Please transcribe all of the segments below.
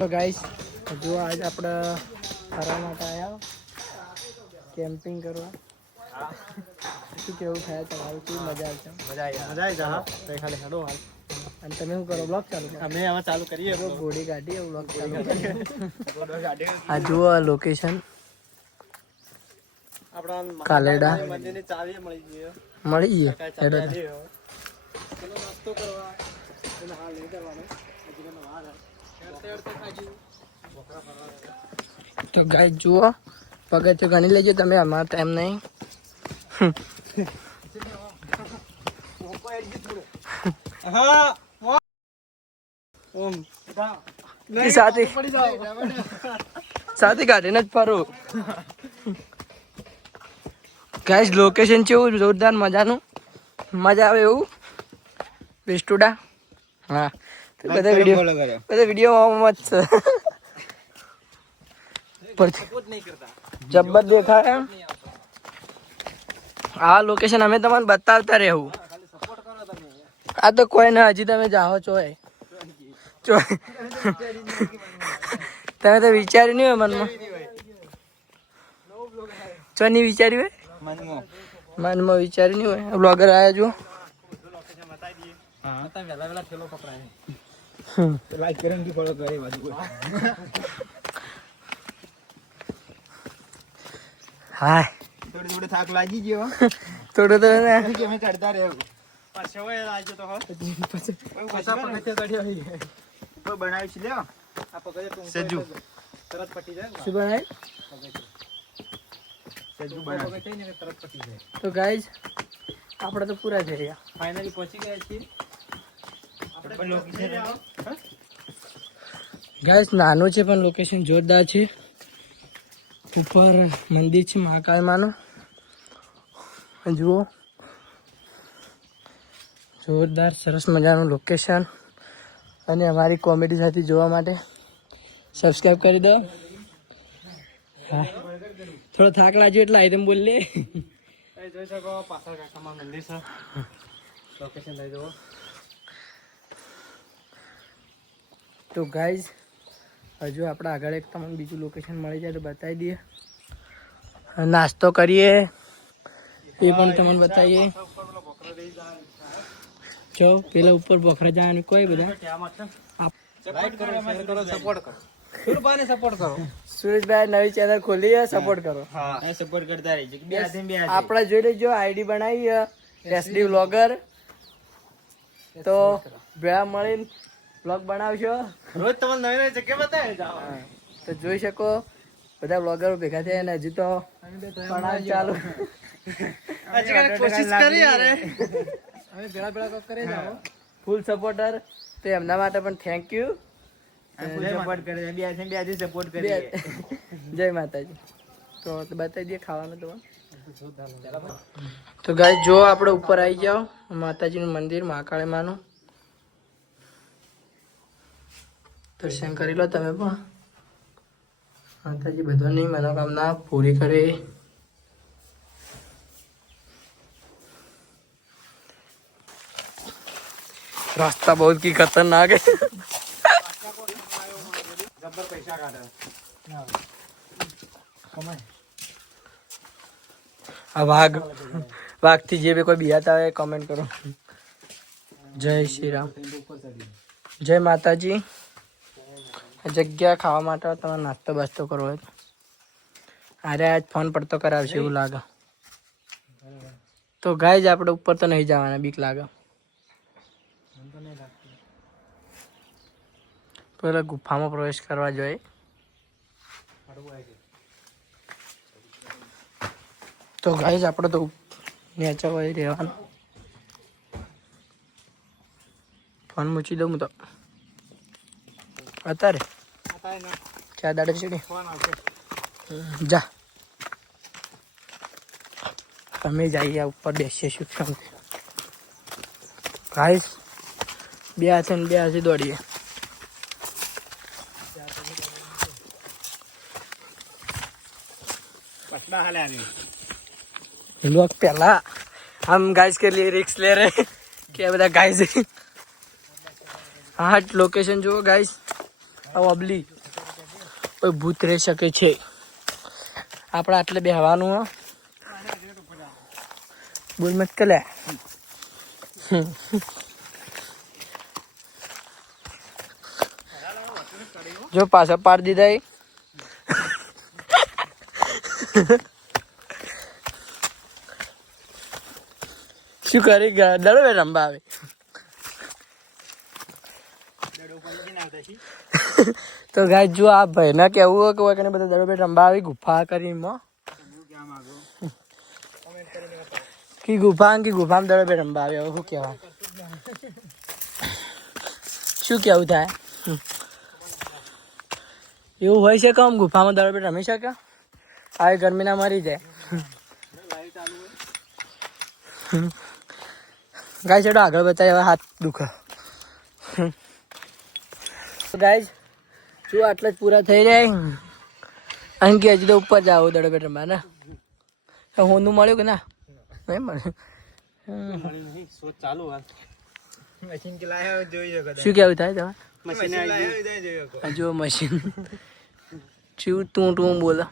તો ગાઈસ જો આજ આપણે ફરવા માટે આવ્યા કેમ્પિંગ કરવા શું કેવું થાય તમારું કેવી મજા આવશે ખાલી હેડો હાલ અને તમે શું કરો બ્લોગ ચાલુ અમે હવે ચાલુ કરીએ ઘોડી ગાડી બ્લોગ ચાલુ કરીએ આ જુઓ લોકેશન આપણા કાલેડા મંદિરની ચાવી મળી ગઈ હેડો નાસ્તો કરવા એને હાલ નહીં કરવાનો તો ગાય જુઓ પગથિયું ગણી લેજો તમે અમારા ટાઈમ નહીં સાથે કાઢીને જ ફરું ગાઈસ લોકેશન કેવું જોરદાર મજાનું મજા આવે એવું બેસ્ટુડા હા બધા વિડીયો મત જબ્બર દેખાય આ લોકેશન અમે તમને બતાવતા રહેવું આ તો કોઈ ના હજી તમે જાઓ છો તમે તો વિચાર્યું નહીં હોય મનમાં ચો નહીં વિચાર્યું હોય મનમાં વિચાર્યું નહીં હોય બ્લોગર આવ્યા જો હા થોડો થાક લાગી ગયો થોડો તો અમે ચડતા રહ્યો બનાવી છે લ્યો આ પકડે સજ્જુ તરત પટી જાય શું બનાવી સજ્જુ બનાવી તરત પટી જાય તો ગાઈઝ આપણે તો પૂરા થઈ ગયા ફાઇનલી પહોંચી ગયા છીએ આપણે લોકેશન ગાઈઝ નાનું છે પણ લોકેશન જોરદાર છે ઉપર મંદિર છે મહાકાળ માનું જુઓ જોરદાર સરસ મજાનું લોકેશન અને અમારી કોમેડી સાથે જોવા માટે સબસ્ક્રાઈબ કરી દો હા થોડો થાક લાગ્યો એટલે આઈટમ બોલ લે જોઈ શકો પાછળ કાકામાં મંદિર છે લોકેશન લઈ જુઓ તો ગાઈઝ હજુ આપણે આગળ એક તમને બીજું લોકેશન મળી જાય તો બતાવી દઈએ નાસ્તો કરીએ એ પણ તમને બતાવીએ જો પેલા ઉપર બોખરા જવાનું કોઈ બધા સુરેશભાઈ નવી ચેનલ ખોલી સપોર્ટ કરો સપોર્ટ કરતા રહીજો આપણે જોઈ લેજો આઈડી બનાવી એસડી વ્લોગર તો ભેળા મળીને વ્લોગ બનાવશો રોજ તમને નવી નવી જગ્યા બતાવે તો જોઈ શકો બધા વ્લોગરો ભેગા થયા અને હજુ તો ચાલુ કોશિશ કરી યાર હવે ભેળા ભેળા કરી જાઓ ફૂલ સપોર્ટર તો એમના માટે પણ થેન્ક યુ સપોર્ટ કરે બે સપોર્ટ કરીએ જય માતાજી તો બતાવી દઈએ ખાવાનું તમારે તો ગાય જો આપણે ઉપર આવી જાઓ માતાજીનું મંદિર મહાકાળી માનું દર્શન કરી લો તમે પણ માતાજી બધાની મનોકામના પૂરી કરે रास्ता बहुत की खतरनाक है वाघ थी जे भी कोई बिहाता है कमेंट करो जय श्री राम जय माताजी जग्या खावा માટે તમારે નાસ્તો બાસ્તો કરવો હોય અરે આજ ફોન પર તો કરાવશે એવું લાગે તો ગાઈઝ આપણે ઉપર તો નહીં જવાના બીક લાગે પેલા ગુફામાં પ્રવેશ કરવા જોઈએ તો ગાઈઝ આપણે તો નેચા હોય રહેવાનું ફોન મૂકી દઉં હું તો અત્યારે ક્યાં દાડે ચડી જા તમે જઈએ ઉપર બેસીએ શું ગાઈઝ બે હાથે દોડીએ लोग पहला हम गाइस के लिए रिक्स ले रहे हैं क्या बता गाइस हाँ लोकेशन जो गाइस ઓબલી કોઈ ભૂત રહી શકે છે. આપણે આટલે બેહવાનું હો. બોલ મત કલે જો પાછા પાડી દીધા. શું કરી દડો બે રંબા આવે. તો ગાય જો આ ભાઈ ના કેવું હોય કે બધા દડો બે રંબા આવી ગુફા કરી કે ગુફામાં દડો બે રંબા આવે શું કેવાય શું કેવું થાય એવું હોય છે કે આમ ગુફામાં દડો બે રમી શકે આવી ગરમી ના મરી જાય. ગાય ચડો આગળ બતાવી હવે હાથ દુખે. ગાય શું આટલા જ પૂરા થઈ જાય અહીં કે હજી તો ઉપર જાવ દડો બે રમવા ને હોનું મળ્યું કે ના નહીં મળ્યું. શું કેવું થાય તમારે જો મશીન શું તું બોલો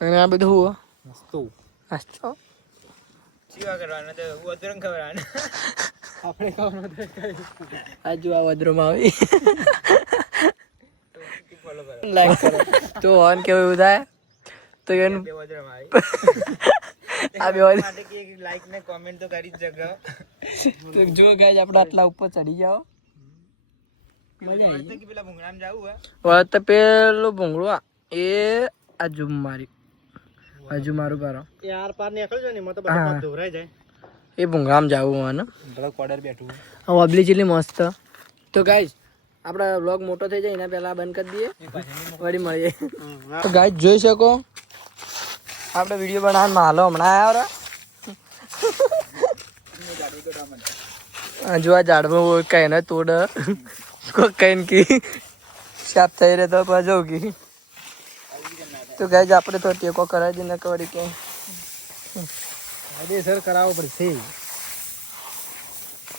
અને આ બધું નાસ્તો આ જો આ વદ્રમાં આવી લાઈક કરો તો ઓન કેવું એવું થાય તો એનું આ બે લાઈક ને કોમેન્ટ તો કરી જ શકો. તો જો ગાઈસ આપણે આટલા ઉપર ચડી જાઓ મજા આવી કે પેલા ભૂંગળામાં જાવું હે તો પેલું ભૂંગળું એ આજુ મારી હજુ મારું કરો યાર પાર નીકળજો ને મત બધા ધોરાઈ જાય એ ભૂંગળામાં જાવું મને બ્લોગ ઓર્ડર બેઠું ઓબલી જેટલી મસ્ત. તો ગાઈસ આપણા વ્લોગ મોટો થઈ જાય એના પહેલા બંધ કરી દઈએ વળી મળીએ. તો ગાઈસ જોઈ શકો આપણે વિડીયો બનાવવામાં હાલો હમણાં આવ્યા જો આ ઝાડમાં કઈ ને તોડ કઈ કી સાફ થઈ રહે તો જો કી. તો ગાઈસ આપણે તો ટેકો કરાવી દઈએ ને કવડી કે સર કરાવવો પડશે.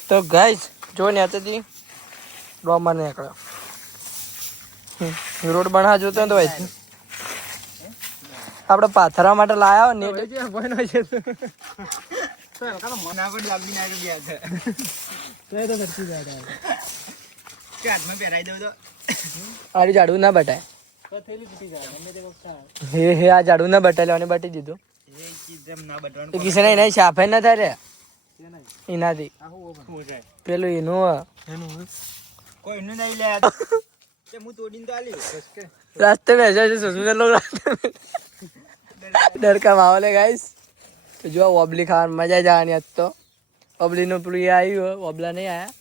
તો ગાઈસ જો ને આથી ડોમર નીકળ્યો રોડ બનાવવા જોતો તો આપણે પાથરા માટે લાયા ને આરી ઝાડુ ના બટાય હે આ ઝાડુ ના બટાય બટી દીધું કિશન એના સાફે ના થાય રે એનાથી પેલું એનું કોઈનું નહીં લે હું તોડીને તો આલ્યું રાસ્તે બેસા છે સસુરા લોગ ડરકા માહોલ હે ગાઈસ. તો જો ઓબલી ખાવાની મજા જવાની આજ તો ઓબલી નું પેલું આવ્યું ઓબલા નહીં આયા.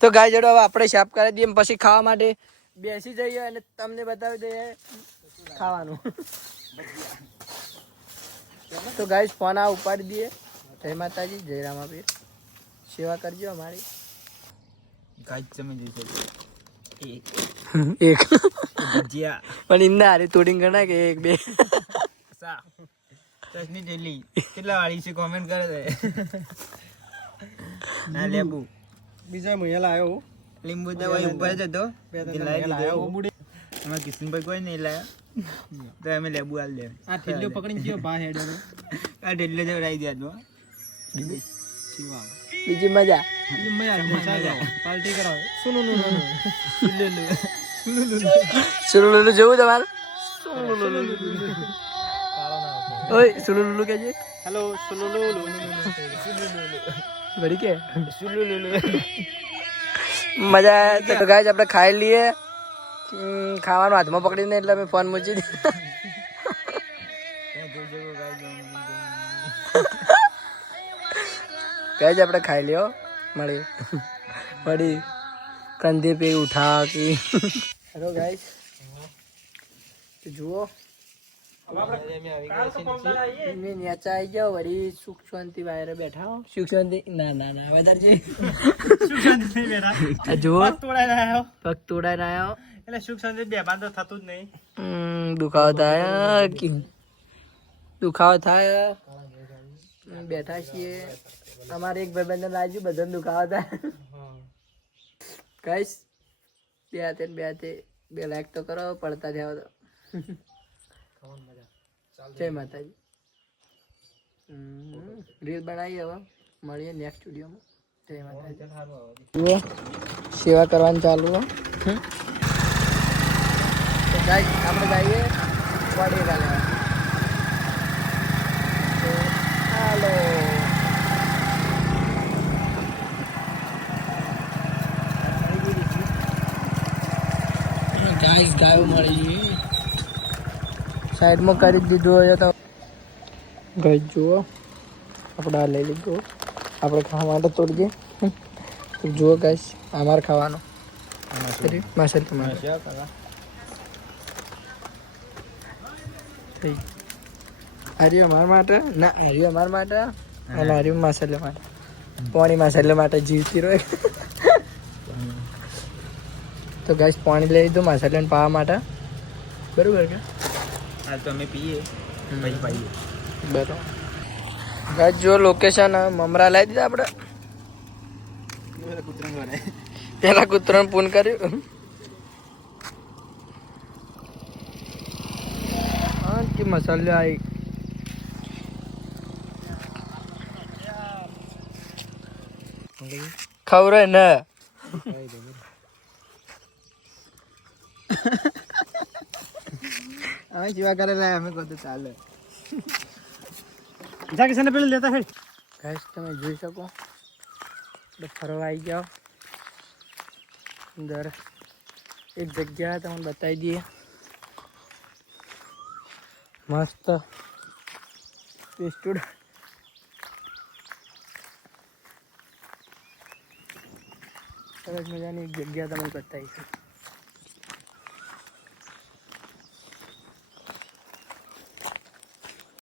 તો ગાય જોડો હવે આપણે સાફ કરી દઈએ પછી ખાવા માટે બેસી જઈએ અને તમને બતાવી દઈએ ખાવાનું. તો ગાઈસ ફોન આ ઉપાડી દઈએ. જય માતાજી જય રામાપીર સેવા કરજો અમારી. ગાઈસ તમે જોઈ એક ભજીયા પણ ઇન્ના હારી તોડીને ગણા કે એક બે ચટણી ડેલી કેટલા વાળી છે કોમેન્ટ કરે છે ના લેબુ બીજા મહિના લાયો લીંબુ તો ભાઈ ઉપર જ હતો લાયો એમાં કિશનભાઈ કોઈ નહીં લાયા તો અમે લેબુ આલ દે. આ ઠેલ્લો પકડીને ગયો બા હેડ આ ઠેલ્લો જ રાઈ દે દો બીજી મજા પાર્ટી કરાવો સુલુલુલુ જોવું તમારે ઓય સુલુલુલુ કેજે હેલો સુલુલુલુ બડી કે સુલુલુલુ મજા. તો ગાઈસ આપણે ખાઈ લઈએ. ખાવાનું હાથમાં પકડીને એટલે અમે ફોન મૂકી દીધો. ગાઈસ આપણે ખાઈ લ્યો મળી કંધે પે ઉઠા કે હેલો ગાઈસ તો જુઓ નેચા આવી જાઓ વળી સુખ શાંતિ વાયરે બેઠા હો. સુખ શાંતિ ના વધારે જુઓ પગ તોડાઈ રહ્યો એટલે સુખ શાંતિ બેભાન તો થતું જ નહીં. દુખાવો થાય બેઠા છીએ. અમારે એક ભાઈબંધ લાગ્યું બધાને દુખાવો થાય. ગાઈસ બે લાઈક તો કરો પડતા જાવ તો. જય માતાજી. રીલ બનાવી હવે મળીએ નેક્સ્ટ વિડીયોમાં. જય માતાજી. જુઓ સેવા કરવાનું ચાલુ હો. તો ગાઈસ આપણે જઈએ વાડી ગાલે. હાલો ગાઈસ ગાયો મળી સાઈડમાં કરી દીધું હોય તો ગાઈસ જુઓ આપણે આ લઈ લીધું આપણે ખાવા માટે તોડીએ. તો જુઓ ગાઈસ અમારે ખાવાનો મસાલો થઈ આર્યું અમારા માટે ના આર્યું અમારા માટે અને આર્યું મસાલા માટે પાણી મસાલા માટે જીવતી રહે. તો ગાઈસ પાણી લઈ લીધું મસાલાને પાવા માટે બરોબર કે આ તો અમે પીએ પછી પાઈએ. બરાબર ગાઈસ જો લોકેશન મમરા લાવી દીધા આપણે. પેલા કૂતરાને પૂન કર્યું. હા કે મસાલો આવી ખવરે ને અમે જીવા કરેલા અમે કહો તો ચાલે. જા કિસને પેલે લેતા હે ગાઈસ તમે જોઈ શકો એટલે ફરવા આવી જાઓ અંદર એક જગ્યા તમને બતાવી દઈએ મસ્ત પેસ્ટુડ સરસ મજાની એક જગ્યા તમને બતાવીશું.